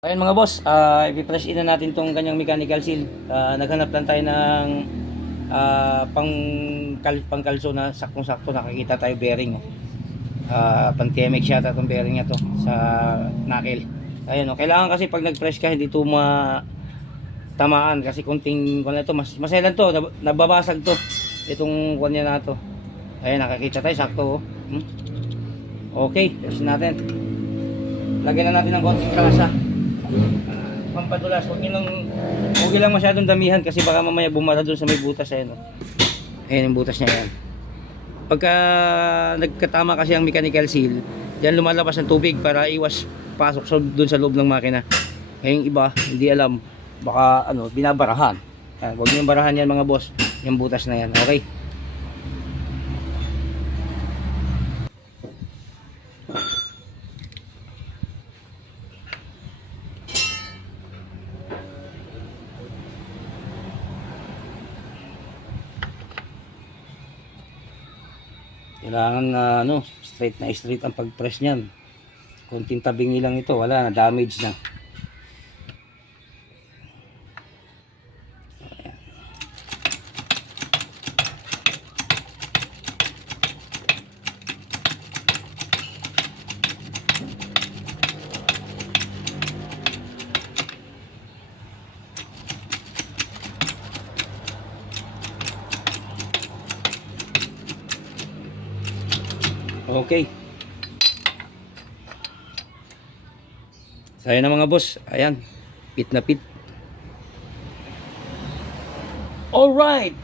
Ayun mga boss, i-press in na natin tong kanyang mechanical seal. Naghanap lang tayo ng pangkalso na saktong-sakto, nakakita tayo bearing. Pang TMX yata itong bearing niya to sa knuckle. Ayun, kailangan kasi pag nag-press ka hindi ito tamaan kasi kunting kung ito maselan to, nababasag to. Itong kunya na to. Ayun, nakakita tayo sakto. Okay, press natin. Lagyan na natin ng konting kalasa. Pampadulas, huwag lang masyadong damihan kasi baka mamaya bumara doon sa may butas. Ayan, ayan yung butas niya yan. Pagka nagkatama kasi ang mechanical seal, diyan lumalabas ng tubig para iwas pasok doon sa loob ng makina. Kaya yung iba hindi alam, baka binabarahan. Huwag niyong barahan yan mga boss, yung butas na yan. Okay. Kailangan straight ang pag-press niyan. Konting tabingi lang ito, wala na, damage na. Okay. So ayan na mga boss, ayan, pit na pit. Alright.